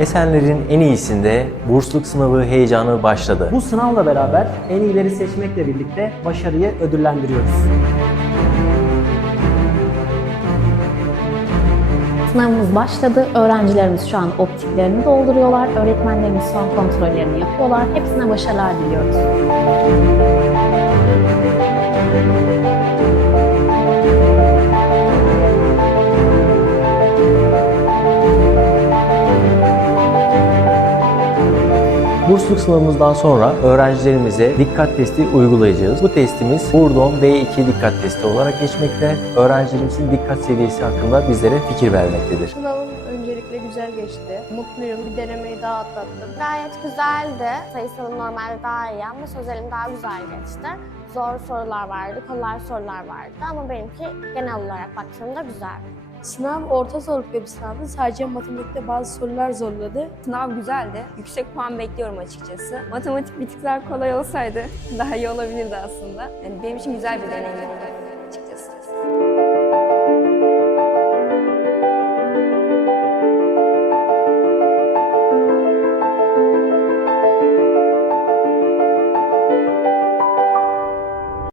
Esenler'in en iyisinde bursluluk sınavı heyecanı başladı. Bu sınavla beraber en iyileri seçmekle birlikte başarıyı ödüllendiriyoruz. Sınavımız başladı. Öğrencilerimiz şu an optiklerini dolduruyorlar. Öğretmenlerimiz son kontrollerini yapıyorlar. Hepsine başarılar diliyoruz. Bursluluk sınavımızdan sonra öğrencilerimize dikkat testi uygulayacağız. Bu testimiz Burdon B2 dikkat testi olarak geçmekte. Öğrencilerimizin dikkat seviyesi hakkında bizlere fikir vermektedir. Sınavım öncelikle güzel geçti. Mutluyum. Bir denemeyi daha atlattım. Gayet güzeldi. Sayısalım normalde daha iyi ama sözelim daha güzel geçti. Zor sorular vardı, kolay sorular vardı ama benimki genel olarak baktığımda güzeldi. Sınav orta zorlukta bir sınavdı. Sadece matematikte bazı sorular zorladı. Sınav güzeldi. Yüksek puan bekliyorum açıkçası. Matematik bir tık daha kolay olsaydı daha iyi olabilirdi aslında. Yani benim için güzel bir deneyim.